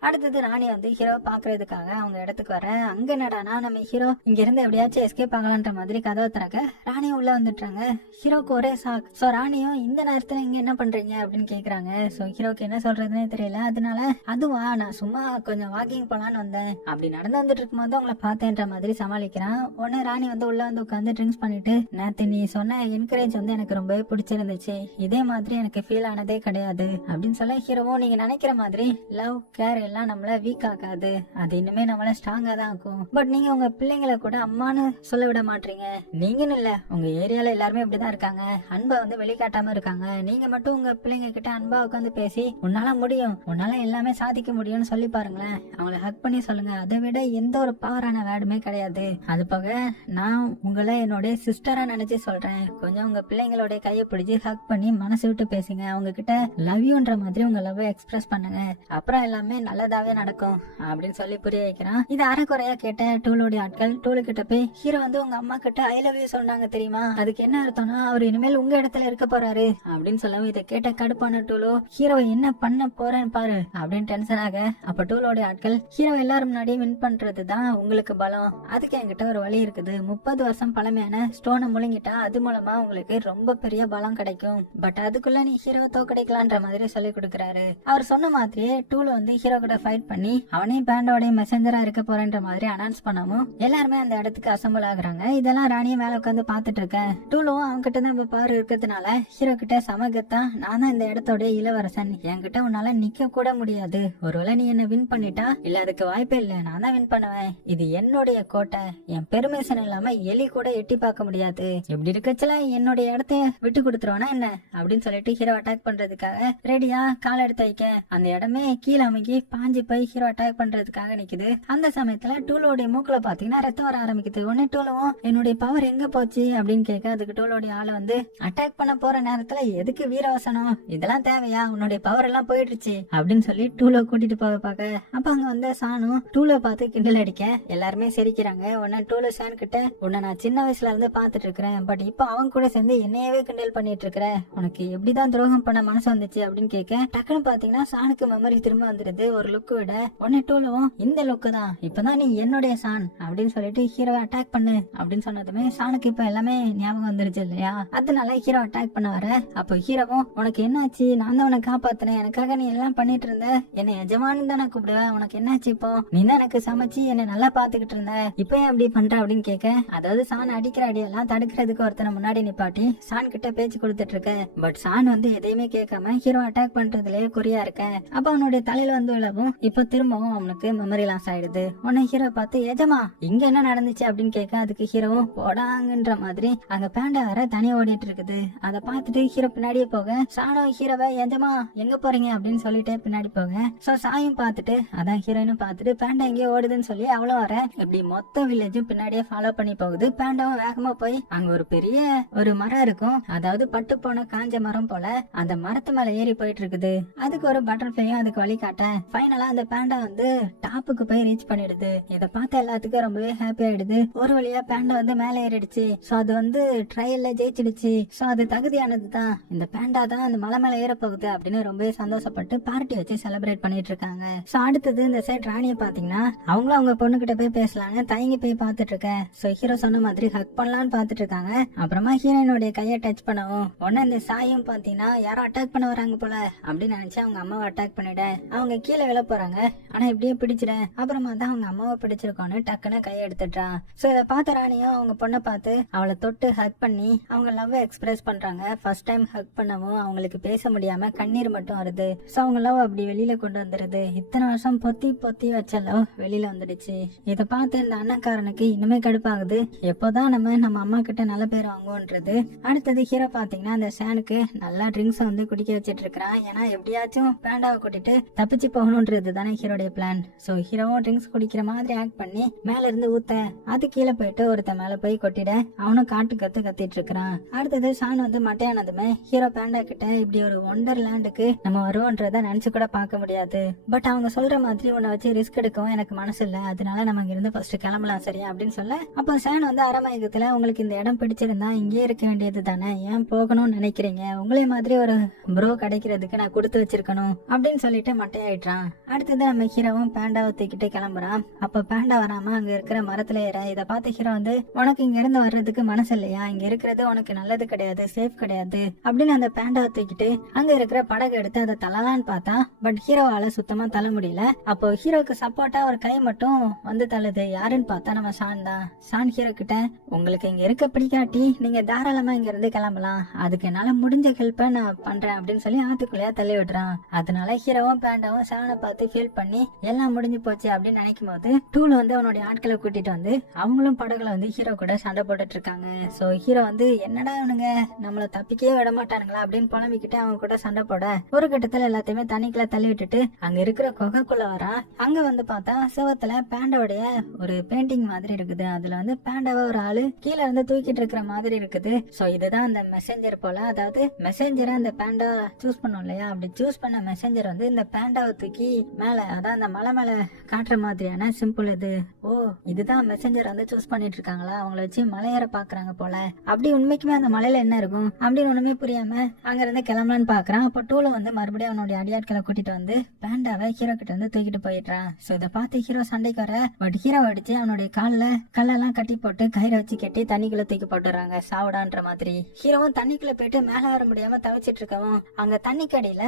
அடுத்தது ராணி வந்து ஹீரோ பாக்குறதுக்காக அவங்க இடத்துக்கு வர, அங்க என்னடானா நம்ம ஹீரோ இங்க இருந்து எப்படியாச்சும் எஸ்கேப் ஆகலான்ற மாதிரி கதவை திறக்க ராணியும் உள்ள வந்துட்டாங்க. ஹீரோக்கு ஒரே ஷாக். சோ ராணியும் இந்த நேரத்துல இங்க என்ன பண்றீங்க அப்படின்னு கேக்குறாங்க. சோ ஹீரோக்கு என்ன சொல்றதுன்னே தெரியல. அதனால அதுவா நான் சும்மா கொஞ்சம் வாக்கிங் போலான்னு வந்தேன், அப்படி நடந்து வந்துட்டு இருக்கும்போது உங்களை பார்த்தேன்ற மாதிரி சமாளிக்கிறான். உடனே ராணி வந்து உள்ள வந்து உட்காந்து ட்ரிங்க்ஸ் பண்ணிட்டு நேத்து நீ சொன்ன என்கரேஜ் வந்து எனக்கு ரொம்பவே பிடிச்சிருந்துச்சு, இதே மாதிரி எனக்கு ஃபீல் ஆனதே கிடையாது அப்படின்னு சொல்ல ஹீரோவும் நீங்க நினைக்கிற மாதிரி லவ் கேர் எல்லாம் நம்மள வீக் ஆகாது, அது இன்னுமே நம்மள ஸ்ட்ராங்கா தான் ஆகும், பட் நீங்க உங்க பிள்ளைங்களை கூட அம்மான்னு சொல்ல விட மாட்டீங்க, நீங்கன்னு இல்ல உங்க ஏரியால எல்லாருமே இப்படிதான் இருக்காங்க, அன்பை வந்து வெளிக்காட்டாம இருக்காங்க, நீங்க மட்டும் உங்க பிள்ளைங்க கிட்ட அன்பா உட்காந்து பேசி உன்னால முடியும், உன்னால எல்லாமே சாதிக்க முடியும்னு சொல்லி பாருங்களேன், அவங்கள ஹக் பண்ணி சொல்லுங்க, அதை விட எந்த ஒரு பவரான வேர்டுமே கிடையாது. அது போக நான் உங்களை என்னோட சிஸ்டரா நினைச்சு சொல்றேன், கொஞ்சம் உங்க பிள்ளைங்களோட கையை பிடிச்சி ஹக் பண்ணி மனசு விட்டு பேசுங்க, அவங்க கிட்ட லவ் யூன்ற மாதிரி உங்க லவ் எக்ஸ்பிரஸ் பண்ணுங்க, அப்புறம் எல்லாமே நல்லதாவே நடக்கும் அப்படின்னு சொல்லி புரிய வைக்கிறான். இது அரைக்குறையா கேட்ட டூலோட ஆட்கள் டூலு கிட்ட போய் ஹீரோ வந்து உங்க அம்மா கிட்ட ஐ லவ் யூ சொன்னாங்க தெரியுமா, அதுக்கு என்ன அர்த்தம்னா அவர் இனிமேல் உங்க இடத்துல இருக்க போறாரு அப்படின்னு சொல்லவும் இதை கேட்ட கடுப்பான டூலோ ஹீரோ என்ன பண்ண போறேன்னு பாரு அப்படின்னு டென்ஷன் ஆக, அப்ப டூலோட ஆட்கள் ஹீரோ எல்லாரும் முன்னாடி வின் பண்றதுதான் உங்களுக்கு பலம், அதுக்கு என்கிட்ட ஒரு வழி இருக்குது, 30 வருஷம் பழமையான ஸ்டோனை முழுங்கிட்டா அது மூலமா உங்களுக்கு ரொம்ப பெரிய பலம் கிடைக்கும், பட் அதுக்குள்ள நீ ஹீரோ தோக்கடிக்கலான்ற மாதிரி சொல்லி கொடுக்கறாரு. அவர் சொன்ன மாதிரியே டூலோ வந்து ஹீரோ கூட ஃபைட் பண்ணி அவனையும் பேண்டோட மெசஞ்சரா இருக்க போறேன்ற மாதிரி அனௌன்ஸ் பண்ணவும் எல்லாருமே அந்த இடத்துக்கு அசம்பிள் ஆகுறாங்க. இதெல்லாம் ராணியும் மேல உட்காந்து பாத்துட்டு இருக்கேன். டூலும் அவங்க கிட்ட தான் இப்ப பவர் இருக்கிறதுனால ஹீரோ கிட்ட சமகத்தான் நான் தான் இந்த இடத்தோட இளவரசன், என்கிட்ட உன்னால நிக்க கூட முடியாது, ஒருவேளை நீ என்ன வின் பண்ணிட்டா இல்ல அதுக்கு வாய்ப்பே இல்ல, நான் தான் வின் பண்ணுவேன், இது என்னுடைய கோட்டை, என் பெருமிஷன் இல்லாம எலி கூட எட்டி பார்க்க முடியாது, இப்படி இருக்கச்சுல என்னுடைய இடத்த விட்டு கொடுத்துருவானா என்ன அப்படின்னு சொல்லிட்டு ஹீரோ அட்டாக் பண்றதுக்காக ரெடியா கால் எடுத்து வைக்க அந்த இடமே கீழே அமைக்கி பாஞ்சு போய் ஹீரோ அட்டாக் பண்றதுக்காக நிக்குது. அந்த சமயத்துல டூலோடைய மூக்குல பாத்தீங்கன்னா ரத்தம் வர ஆரம்பிக்குது. உடனே டூலவும் என்னுடைய பவர் எங்க போச்சு அப்படின்னு கேட்க அதுக்கு டூலோடைய ஆளு வந்து அட்டாக் பண்ண போற நேரத்துல எதுக்கு வீரவசனம், இதெல்லாம் தேவையா, உன்னுடைய பவர் எல்லாம் போயிடுச்சு அப்படின்னு சொல்லி டூலோ கூட்டிட்டு போக பாக்க அப்ப அங்க வந்து சானும் டூலோ பார்த்து கிண்டல் அடிக்க எல்லாருமே சிரிக்கிறாங்க. உடனே டூலோ சான் கிட்ட உன்னை நான் சின்ன வயசுல இருந்து பாத்துட்டு இருக்கிறேன், பட் இப்ப அவங்க கூட சேர்ந்து என்னையவே கிண்டல் பண்ணிட்டு இருக்கிற, உனக்கு எப்படிதான் துரோகம் பண்ண மனசு வந்துச்சு அப்படின்னு கேட்க டக்குன்னு பாத்தீங்கன்னா சானுக்கு மெமரி திரும்ப வந்துருது ஒரு லுக் விட. உடனே டூலவும் இந்த லுக்கு தான் இப்பதான் நீ என்னுடைய சான் அப்படின்னு சொல்லிட்டு ஹீரோவை அட்டாக் பண்ணு அப்படின்னு சொன்னதுமே சானுக்கு இப்ப எல்லாமே ஞாபகம் வந்துருச்சு இல்லையா, அதனால ஹீரோ அட்டாக் பண்ண வர அப்போ ஹீரோவும் உனக்கு என்னாச்சு, நான் தான் உனக்கு காப்பாத்தினேன், எனக்காக நீ எல்லாம் பண்ணிட்டு இருந்த, என்னை எஜமானு தான் நான் கூப்பிடுவேன், உனக்கு என்னாச்சு இப்போ, நீ தான் எனக்கு சமைச்சு என்னை நல்லா பாத்துக்கிட்டு இருந்த, இப்ப ஏன் அப்படி பண்ற அப்படின்னு கேட்க அதாவது சான் அடிக்கிற அடியெல்லாம் தடுக்கிறதுக்கு ஒருத்தனை முன்னாடி நிப்பாட்டி சான் கிட்ட பேச்சு கொடுத்துட்டு இருக்க, பட் சான் வந்து எதையுமே கேட்காம ஹீரோ அட்டாக் பண்றதுலயே குறியா இருக்க. அப்ப அவனுடைய தலையில வந்து விழவும் இப்ப திரும்பவும் அவனுக்கு மெமரி லாஸ் ஆயிடுது. உடனே ஹீரோ பார்த்து எஜமா இங்க என்ன நடந்துச்சு அப்படின்னு கேட்க அதுக்கு ஹீரோவும் போடாங்கன்ற மாதிரி அங்க பேண்டா வர தனியா ஓடிட்டு இருக்குது. அதை பார்த்துட்டு ஹீரோ பின்னாடியே போக சானோ ஹீரோவை எஜமா எங்க போறீங்க அப்படின்னு சொல்லிட்டு பின்னாடி போக சோ சாயும் பார்த்துட்டு அதான் ஹீரோயினும் பார்த்துட்டு பேண்டா எங்கேயோ ஓடுதுன்னு சொல்லி அவளும் வர இப்படி மொத்த வில்லேஜும் பின்னாடியே ஃபாலோ பண்ணி போகுது. பேண்டாவும் வேகமா போய் அங்க ஒரு பெரிய ஒரு மரம் இருக்கும், அதாவது பட்டு போன காஞ்ச மரம் போல அந்த மரத்து மேல ஏறி போயிட்டு இருக்குது. அதுக்கு ஒரு பட்டர்ஃபிளையும் அதுக்கு வழி காட்ட ஃபைனலா அந்த பேண்டா வந்து டாப்புக்கு போய் ரீச் பண்ணிடுது. இதை பார்த்து எல்லாத்துக்கும் ரொம்பவே ஹாப்பி ஆயிடுது. ஒரு வழியா பேண்டா வந்து மேலே ஏறிடுச்சு. சோ அது வந்து ட்ரையல்ல ஜெயிச்சிடுச்சு. சோ அது தகுதியானது தான், இந்த பேண்டா தான் அந்த மலை மேல ஏற போகுது அப்படின்னு ரொம்பவே சந்தோஷப்பட்டு பார்ட்டி வச்சு செலிப்ரேட் பண்ணிட்டு இருக்காங்க. சோ அடுத்தது இந்த சைட் ராணியை பாத்தீங்கன்னா அவங்களும் அவங்க பொண்ணு கிட்ட போய் பேசலான்னு தயங்கி போய் பாத்துட்டு இருக்கேன். சோ ஹீரோ சொன்ன மாதிரி ஹக் பண்ணலான்னு பாத்துட்டு இருக்காங்க. அப்புறமா ஹீரோயினுடைய கையை டச் பண்ணவும் உடனே இந்த சாயும் பாத்தீங்கன்னா யாரோ அட்டாக் பண்ண வராங்க போல அப்படின்னு நினைச்சு அவங்க அம்மாவை அட்டாக் பண்ணிட அவங்க கீழே விழ போறாங்க. ஆனா இப்படியே பிடிச்சிட அப்புறமா தான் அவங்க அம்மாவை பிடிச்சிருக்கோன்னு டக்குன்னு கையை எடுத்துட்டான். சோ இதை பார்த்த ராணியும் அவங்க பொண்ணை பார்த்து அவளை தொட்டு ஹக் பண்ணி அவங்க லவ் எக்ஸ்பிரஸ் பண்றாங்க. ஃபர்ஸ்ட் டைம் ஹக் பண்ணவும் அவங்களுக்கு பேச முடியாம கண்ணீர் மட்டும் வருது. சோ அவங்க லவ் அப்படி வெளியில கொண்டு வந்துருது. இத்தனை வருஷம் பொத்தி பொத்தி வச்ச லவ் வெளியில வந்துடுச்சு. இதை பார்த்து இந்த அண்ணக்காரனுக்கு இன்னுமே கடுப்பாகுது. எப்போதான் நம்ம அம்மா கிட்ட நல்ல பேர் வாங்குவோன்றது. அடுத்தது ஹீரோ பாத்தீங்கன்னா அந்த சானுக்கு நல்லா ட்ரிங்க்ஸ் வந்து குடிக்க வச்சிட்டு இருக்கிறான். ஏன்னா எப்படியாச்சும் பேண்டாவை கூட்டிட்டு தப்பிச்சு போகணும்ன்றது தானே ஹீரோடைய பிளான். சோ ஹீரோவும் ட்ரிங்க்ஸ் குடிக்கிற மாதிரி ஆக்ட் பண்ணி மேல இருந்து ஊத்த அது கீழே போயிட்டு ஒருத்த மேல போய் கொட்டிட அவனும் காட்டு கத்திட்டு இருக்கிறான். அடுத்தது ஷான் வந்து மட்டையானதுமே ஹீரோ பேண்டா கிட்ட இப்படி ஒரு ஒண்டர் லேண்டுக்கு நம்ம வருவோன்றத நினைச்சு கூட பார்க்க முடியாது. பட் அவங்க சொல்ற மாதிரி உன்னை வச்சு ரிஸ்க் எடுக்கவும் எனக்கு மனசு இல்ல, அதனால நம்ம இங்க இருந்து ஃபர்ஸ்ட் கிளம்பலாம் சரியா அப்படின்னு சொல்ல அப்போ ஷான் வந்து அரமயக்கத்துல உங்களுக்கு இந்த இடம் பிடிச்சிருந்தா இங்கே இருக்க வேண்டியது தானே, ஏன் போகணும்னு நினைக்கிறீங்க, உங்களே மாதிரி ஒரு ப்ரோ கிடைக்கிறதுக்கு நான் கொடுத்து வச்சிருக்கணும் அப்படின்னு சொல்லிட்டு மட்டையாயிட்டான். அடுத்தது நம்ம ஹீரோவும் பேண்டாவை தூக்கிட்டு கிளம்புறான். அப்ப பேண்டா வராம அங்க இருக்கிற மரத்துல ஏற இதை பார்த்த ஹீரோ வந்து உனக்கு இங்க இருந்து வர்றதுக்கு மனசு இல்லையா, இங்க இருக்கிறது உனக்கு நல்லது கிடையாது, சேஃப் கிடையாது அப்படின்னு அந்த பேண்டாவை தூக்கிட்டு அங்க இருக்கிற படகு எடுத்து அதை தள்ளலான்னு பார்த்தா பட் ஹீரோவால சுத்தமா தள்ள முடியல. அப்போ ஹீரோக்கு சப்போர்ட்டா ஒரு கை மட்டும் வந்து தள்ளுது. யாருன்னு பார்த்தா நம்ம ஷான் தான். ஷான் ஹீரோ கிட்ட உங்களுக்கு இங்க இருக்க பிடிக்காட்டி நீங்க தாராளமா இங்க இருந்து கிளம்பலாம், அதுக்கு என்னால முடிஞ்ச ஹெல்ப்ப நான் பண்றேன் அப்படின்னு சொல்லி ஆத்துக்குள்ளேயா தள்ளி விடுறான். அதனால ஹீரோவும் பேண்டாவும் ஷானை பார்த்து ஃபீல் பண்ணி எல்லாம் முடிஞ்சு போச்சு அப்படின்னு நினைக்கும் போது டூல் வந்து அவனுடைய ஆட்களை கூட்டிட்டு வந்து அவங்களும் படகுல வந்து ஹீரோ கூட சண்டை போட்டுட்டு இருக்காங்க. சோ ஹீரோ வந்து என்னடா இவனுங்க நம்மள தப்பிக்கவே விட மாட்டானுங்களா அப்படின்னு புலம்பிக்கிட்டு அவங்க கூட சண்டை போட ஒரு கட்டத்துல எல்லாத்தையுமே தண்ணிக்குள்ள தள்ளி விட்டுட்டு அங்க இருக்கிற குகைக்குள்ள வரான். அங்க வந்து பார்த்தா சிவத்துல பேண்டாவுடைய ஒரு பெயிண்டிங் மாதிரி இருக்குது. அதுல வந்து பேண்டாவை ஒரு ஆளு கீழே இருந்து தூக்கிட்டு இருக்கிற மாதிரி இருக்குது. சோ இதுதான் அந்த மெசேஞ்சர் போல, அதாவது மெசேஞ்சரை அந்த பேண்டா சூஸ் பண்ணும் இல்லையா, அப்படி சூஸ் பண்ண மெசேஞ்சர் வந்து இந்த பேண்டாவை தூக்கி மேல அதான் அந்த மலை மேல காட்டுற மாதிரியான சிம்பிள் இது. ஓ இதுதான் மெசேஞ்சர் வந்து சூஸ் பண்ணிட்டு இருக்காங்களா, அவங்கள வச்சு மலையேற பாக்குறாங்க போல. அப்படி உண்மைக்குமே அந்த மலையில என்ன இருக்கும் அப்படின்னு ஒண்ணுமே புரியாம அங்க இருந்து கிளம்பலான்னு பாக்குறான். அப்ப டூல வந்து மறுபடியும் அவனுடைய அடியாட்களை கூட்டிட்டு வந்து பேண்டாவை ஹீரோ கிட்ட வந்து தூக்கிட்டு போயிடுறான். சோ இதை பார்த்து ஹீரோ சண்டைக்கு வர பட் ஹீரோ அடிச்சு அவனுடைய கால்ல கல்லெல்லாம் கட்டி போட்டு கயிறை வச்சு கட்டி தண்ணிக்குள்ள தூக்கி போட்டுறாங்க சாவுடான்ற மாதிரி. ஹீரோவும் தண்ணிக்குள்ள போயிட்டு மேல வர முடியாம தவிச்சிட்டு இருக்கவும் அங்க தண்ணிக்கடியில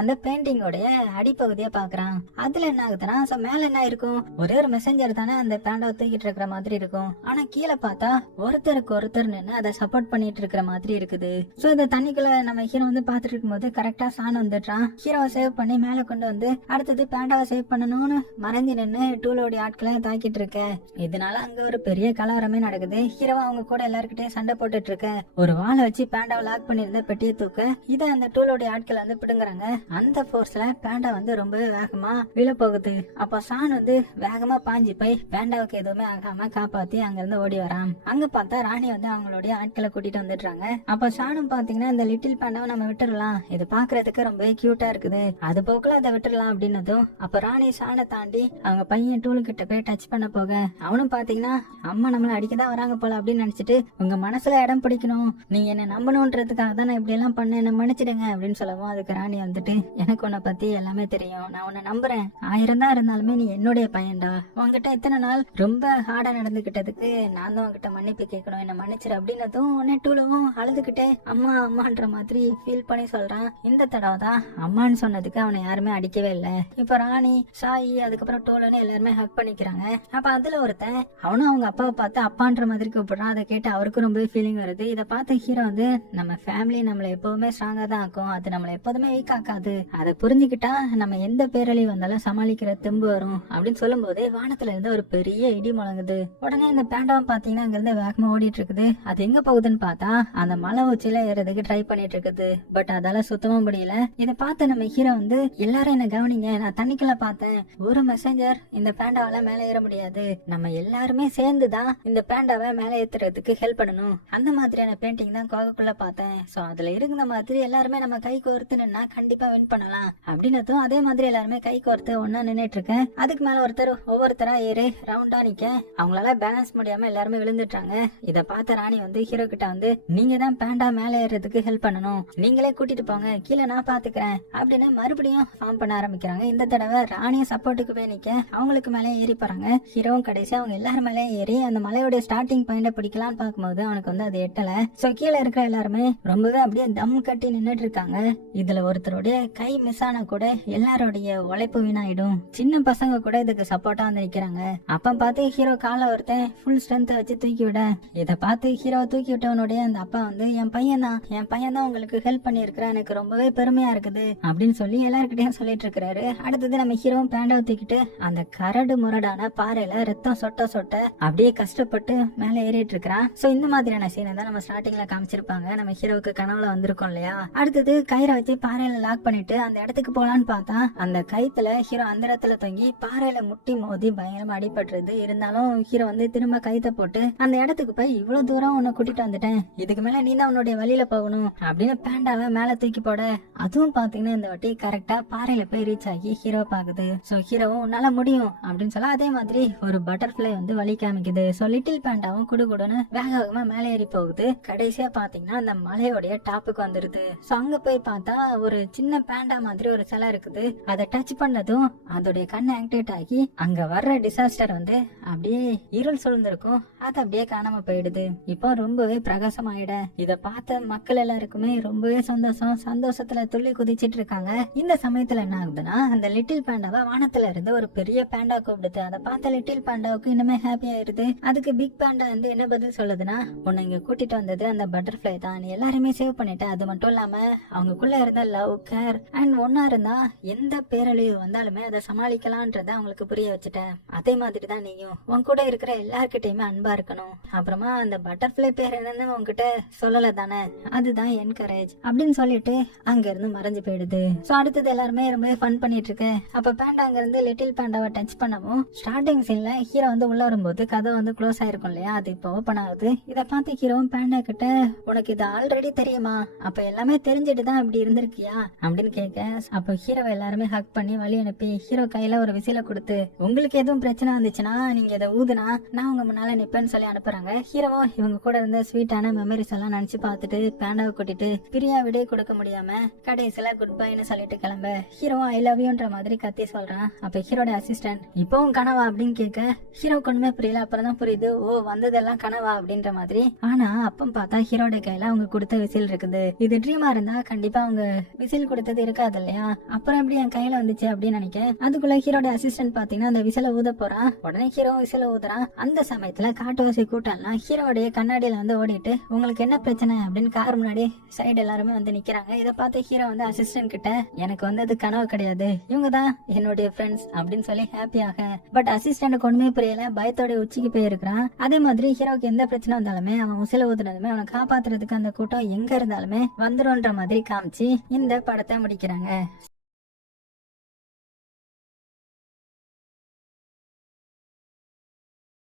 அந்த பெயிண்டிங்கோடைய அடிப்பகுதியை பாக்குறான். அதுல என்ன ஆகுதுன்னா சோ மேல என்ன இருக்கும், ஒரே ஒரு மெசேஞ்சர் தானே அந்த பேண்டாவை தூக்கிட்டு இருக்கிற மாதிரி இருக்கும். ஆனா கீழே பார்த்தா ஒருத்தருக்கு ஒருத்தர் நின்று அதை சப்போர்ட் பண்ணிட்டு இருக்கிற மாதிரி இருக்குது. சோ இந்த தண்ணிக்குள்ள நம்ம ஹீரோ வந்து பாத்துட்டு இருக்கும் போது கரெக்டா ஷான் வந்துட்டான். ஹீரோவை சேவ் பண்ணி மேல கொண்டு வந்து அடுத்தது பேண்டாவை சேவ் பண்ணணும்னு மறைஞ்சு நின்று டூலோடைய ஆட்களை தாக்கிட்டு இருக்க. இதனால அங்க ஒரு பெரிய கலவரமே நடக்குது. ஹீரோவா அவங்க கூட எல்லாருக்கிட்டையும் சண்டை போட்டுட்டு இருக்க ஒரு வாழை வச்சு பேண்டாவை லாக் பண்ணிருந்த பெட்டியை தூக்க இதை அந்த டூலோடைய ஆட்கள் வந்து பிடுங்குறாங்க. அந்த போர்ஸ்ல பேண்டா வந்து ரொம்பவே வேகமா விழ போகுது. அப்ப ஷான் வந்து வேகமா பாஞ்சு போய் பேண்டாவுக்கு எதுவுமே ஆகாம காப்பாத்தி அங்க இருந்து ஓடி வரான். அங்க பார்த்தா ராணி வந்து அவங்களுடைய ஆட்களை கூட்டிட்டு வந்துடுறாங்க. அப்ப ஷானும் பாத்தீங்கன்னா இந்த லிட்டில் பேண்டாவை நம்ம விட்டுடலாம், இது பாக்குறதுக்கு ரொம்பவே கியூட்டா இருக்குது, அது போக்குல அதை விட்டுடலாம் அப்படின்னதும் அப்ப ராணி ஷானை தாண்டி அவங்க பையன் டூலு கிட்ட போய் டச் பண்ண போக அவனும் பாத்தீங்கன்னா அம்மா நம்மள அடிக்கதான் வராங்க போல அப்படின்னு நினைச்சிட்டு உங்க மனசுல இடம் பிடிக்கணும், நீங்க என்ன நம்பணும்ன்றதுக்காக தான் நான் இப்படி எல்லாம் பண்ண, என்ன மன்னிச்சிடுங்க அப்படின்னு சொல்லவும் அதுக்கு ராணி வந்துட்டு எனக்கு உன்னை பத்தி எல்லாமே தெரியும், நான் உன்னை நம்புறேன், 1000 தான் இருந்தாலுமே நீ என்னுடைய பையன்டா, உங்ககிட்ட இத்தனை நாள் ரொம்ப ஹார்டா நடந்துகிட்டதுக்கு நான் தான் உங்ககிட்ட மன்னிப்பு கேட்கணும், என்ன மன்னிச்சிரு அப்படின்னதும் உடனே டூலவும் அழுதுகிட்டே அம்மா அம்மான்ற மாதிரி ஃபீல் பண்ணி சொல்றான். இந்த தடவை தான் அம்மான்னு சொன்னதுக்கு அவனை யாருமே அடிக்கவே இல்லை. இப்ப ராணி சாயி அதுக்கப்புறம் டோலன்னு எல்லாருமே ஹக் பண்ணிக்கிறாங்க. அப்ப அதுல ஒருத்தன் அவனும் அவங்க அப்பாவை பார்த்து அப்பான்ற மாதிரி கூப்பிடுறான். அதை கேட்டு அவருக்கும் ரொம்ப ஃபீலிங் வருது. இதை பார்த்த ஹீரோ வந்து நம்ம ஃபேமிலி நம்மள எப்பவுமே ஸ்ட்ராங்கா தான் ஆக்கும், அது நம்மள எப்போதுமே வீக் ஆக்காது, அதை புரிஞ்சுக்கிட்டா நம்ம எந்த பேரழி வந்தாலும் சமாளிக்கிற தெம்பு வரும் அப்படின்னு சொல்லும் போதே வானத்துல இருந்து ஒரு பெரிய இடி முழங்குது. உடனே இந்த பேண்டாவும் பாத்தீங்கன்னா அங்க இருந்து வேகமா ஓடிட்டு இருக்குது. அது எங்க போகுதுன்னு பார்த்தா அந்த மலை உச்சியில ஏறதுக்கு ட்ரை பண்ணிட்டு இருக்குது. பட் அதால சுத்தமா முடியல. இதை பார்த்து நம்ம ஹீரோ வந்து எல்லாரும் என்ன கவனிங்க, நான் தண்ணிக்குள்ள பார்த்தேன், ஒரு மெசேஞ்சர் இந்த பேண்டாவால மேல ஏற முடியாது, நம்ம எல்லாருமே சேர்ந்துதான் இந்த பேண்டாவை மேல ஏத்துறதுக்கு ஹெல்ப் பண்ணணும், அந்த மாதிரியான பெயிண்டிங் தான் கோகைக்குள்ள பார்த்தேன், சோ அதுல இருந்த மாதிரி எல்லாருமே நம்ம கை கோர்த்து நின்னா கண்டிப்பா வின் பண்ணலாம் அப்படின்னதும் அதே மாதிரி எல்லாருமே கை கோர்த்து ஒன்னா நின்னுட்டு இருக்கேன். அதுக்கு மேல ஒருத்தர் ஒவ்வொருத்தரா ஏறி ரவுண்டா நிக்க அவங்களால பேலன்ஸ் முடியாம எல்லாருமே விழுந்துட்டாங்க. இத பார்த்த ராணி வந்து ஹீரோ கிட்ட வந்து நீங்க தான் பேண்டா மேல ஏறதுக்கு ஹெல்ப் பண்ணணும், நீங்களே கூட்டிட்டு போங்க, கீழே நான் பாத்துக்கிறேன் அப்படின்னு மறுபடியும் ஃபார்ம் பண்ண ஆரம்பிக்கிறாங்க. இந்த தடவை ராணிய சப்போர்ட்டுக்கு போய் நிக்க அவங்களுக்கு மேலே ஏறி போறாங்க. ஹீரோவும் கடைசி அவங்க எல்லாரும் மேலே ஏறி அந்த மலையோட ஸ்டார்டிங் பாயிண்ட பிடிக்கலான்னு பார்க்கும்போது அவனுக்கு வந்து அது எட்டல. சோ கீழே இருக்கிற எல்லாருமே ரொம்பவே அப்படியே தம் கட்டி நின்னுட்டு இருக்காங்க. இதுல ஒருத்தருடைய கை மிஸ் ஆனா கூட எல்லாரோடைய உழைப்பு வீணாயிடும். சின்ன பசங்க கூட இதுக்கு சப்போர்ட்டா வந்து நிக்கிறாங்க. அப்ப பார்த்து ஹீரோ காலை ஒருத்தன் ஃபுல் ஸ்ட்ரென்த் வச்சு தூக்கி விட, இதை பார்த்து ஹீரோவை தூக்கி விட்டவனுடைய அந்த அப்பா வந்து என் பையன் தான் உங்களுக்கு ஹெல்ப் பண்ணிருக்கிறேன், எனக்கு ரொம்பவே பெருமையா இருக்குது அப்படின்னு சொல்லி எல்லாருக்கிட்டையும் சொல்லிட்டு இருக்கிறாரு. அடுத்தது நம்ம ஹீரோவும் பேண்டாவை தூக்கிட்டு அந்த கரடு முரடான பாறையில ரத்தம் சொட்ட சொட்ட அப்படியே கஷ்டப்பட்டு மேல ஏறிட்டு இருக்கிறான். சோ இந்த மாதிரியான சீனை தான் நம்ம ஸ்டார்டிங்ல காமிச்சிருப்பாங்க. நம்ம ஹீரோவுக்கு கனவுல வந்திருக்கோம் இல்லையா. அடுத்தது கயிறை வச்சு பாறையில லாக் பண்ணிட்டு அந்த இடத்துக்கு போலான்னு பார்த்தா அந்த கயித்துல ஹீரோ அந்த இடத்துல தொங்கி பாறையில முட்டி மோதி பயங்கரமா அடிபட்டுருது. இருந்தாலும் ஹீரோ வந்து திரும்ப கயித்தை போட்டு அந்த இடத்துக்கு போய் இவ்வளவு தூரம் உன்னை கூட்டிட்டு வந்துட்டேன், இதுக்கு மேல நீ தான் உன்னுடைய வழியில போகணும் அப்படின்னு பேண்டாவை மேல தூக்கி போட, அதுவும் பாத்தீங்கன்னா இந்த வாட்டி கரெக்டா பாறையில போய் ரீச் ஆகி ஹீரோ பாக்குது. சோ ஹீரோவும் உன்னால முடியும் அப்படின்னு சொல்ல அதே மாதிரி ஒரு பட்டர்ஃபிளை வந்து வழி காமிக்குது. சோ லிட்டில் பேண்டாவும் குடுகுடுன்னு வேக வேகமா மேலே ஏறி போகுது. கடைசியா பாத்தீங்கன்னா அந்த மலையோடைய டாப்புக்கு வந்துருது. சோ அங்க போய் பார்த்தா ஒரு சின்ன பேண்டா மாதிரி ஒரு சிலை இருக்குது. அதை டச் பண்ணதும் அதோடைய கண்ணு ஆக்டிவேட் ஆகி அங்க வர்ற டிசாஸ்டர் வந்து அப்படியே இருள் சூழ்ந்திருக்கும், அது அப்படியே காணாம போயிடுது. இப்போ ரொம்பவே பிரகாசமாயிட இத பார்த்த மக்கள் எல்லாருக்குமே ரொம்பவே சந்தோஷத்துல துள்ளி குதிச்சிட்டு இருக்காங்க. இந்த சமயத்துல என்ன ஆகுதுன்னா அந்த லிட்டில் பேண்டாவை வானத்துல இருந்து ஒரு பெரிய பேண்டா கூப்பிடுது. அதை பார்த்த லிட்டில் பேண்டாவுக்கு இன்னுமே ஹாப்பி ஆயிருது. அதுக்கு பிக் பேண்டா வந்து என்ன பதில் சொல்லுதுன்னா, உன்னை இங்க கூட்டிட்டு வந்தது அந்த பட்டர்ஃபிளை தான், நீ எல்லாருமே சேவ் பண்ணிட்ட, அது மட்டும் இல்லாம அவங்களுக்குள்ள இருந்த லவ் கேர் அண்ட் ஒன்னா இருந்தா எந்த பேரழிவு வந்தாலுமே அதை சமாளிக்கலான்றத அவங்களுக்கு புரிய வச்சுட்டேன். அதே மாதிரி தான் நீயும் உன் கூட இருக்கிற எல்லார்கிட்டயுமே அன்பா இருக்கணும். அப்புறமா அந்த பட்டர்ஃபிளை பேர் என்னன்னு உங்ககிட்ட சொல்லல தானே, அதுதான் என்கரேஜ் அப்படின்னு சொல்லிட்டு அங்க இருந்து மறைஞ்சு போயிடுது. சோ அடுத்தது எல்லாருமே ரொம்ப ஃபன் பண்ணிட்டு இருக்கு. அப்ப பேண்டா அங்க இருந்து லிட்டில் பேண்டாவை டச் பண்ணவும் ஸ்டார்டிங் சீன்ல ஹீரோ வந்து உள்ள வரும்போது கதை வந்து க்ளோஸ் ஆயிருக்கும் இல்லையா, அது இப்போ ஓபன் ஆகுது. இதை பார்த்து ஹீரோவும் பேண்டா கிட்ட உனக்கு இது ஆல்ரெடி தெரியுமா, அப்ப எல்லாமே தெரிஞ்சுட்டு தான் இப்படி இருந்திருக்கியா அப்படின்னு கேட்க, அப்ப ஹீரோவை எல்லாருமே ஹக் பண்ணி வழி அனுப்பி ஹீரோ கையில ஒரு விசில கொடுத்து உங்களுக்கு எதுவும் பிரச்சனை வந்துச்சுன்னா நீங்க இதை ஊதுனா நான் உங்க முன்னால நிப்பேன்னு சொல்லி அனுப்புறாங்க. ஹீரோவோ இவங்க கூட இருந்த ஸ்வீட்டான மெமரிஸ் எல்லாம் நினைச்சு பார்த்துட்டு பேண்டாவை கூட்டிட்டு பிரியா விடே கொடுக்க முடியாம கடைசியில குட் பைன்னு சொல்லிட்டு கிளம்ப ஹீரோவும் ஐ லவ் யூன்ற மாதிரி கத்தி சொல்றான். அப்ப ஹீரோட அசிஸ்டன்ட் இப்பவும் கனவா அப்படின்னு கேட்க ஹீரோ ஒண்ணுமே புரியல. அப்புறம் தான் புரியுது, ஓ வந்ததெல்லாம் கனவா அப்படின்ற மாதிரி. ஆனா அப்பம் பார்த்தா ஹீரோட கையில அவங்க கொடுத்த விசில் இருக்குது. இது ட்ரீமா இருந்தா கண்டிப்பா அவங்க விசில் கொடுத்தது இருக்காது இல்லையா, அப்புறம் எப்படி என் கையில வந்துச்சு அப்படின்னு நினைக்க அதுக்குள்ள ஹீரோட அசிஸ்டன்ட் பாத்தீங்கன்னா அந்த விசில ஊத போறான். உடனே ஹீரோ விசில ஊதுறான். அந்த சமயத்துல காட்டுவாசி கூட்டம்லாம் ஹீரோடைய கண்ணாடியில வந்து ஓடிட்டு உங்களுக்கு என்ன பிரச்சனை அப்படின்னு கார் முன்னாடி சைடு எல்லாருமே வந்து நிக்கிறாங்க. இதை பார்த்து ஹீரோ வந்து அசிஸ்டன்ட் கிட்ட எனக்கு வந்து அது கனவு கிடையாது, இவங்க தான் என்னுடைய ஃப்ரெண்ட்ஸ் அப்படின்னு சொல்லி ஹாப்பியாக. பட் அசிஸ்டன்ட் ஒண்ணுமே புரியல, பயத்தோட உச்சிக்கு போயிருக்கிறான். அதே மாதிரி ஹீரோக்கு எந்த பிரச்சனை வந்தாலுமே அவன் உசில ஊதுனதுமே அவனை காப்பாத்துறதுக்கு அந்த கூட்டம் எங்க இருந்தாலுமே வந்துரும்ன்ற மாதிரி காமிச்சு இந்த படத்தை முடிக்கிறாங்க.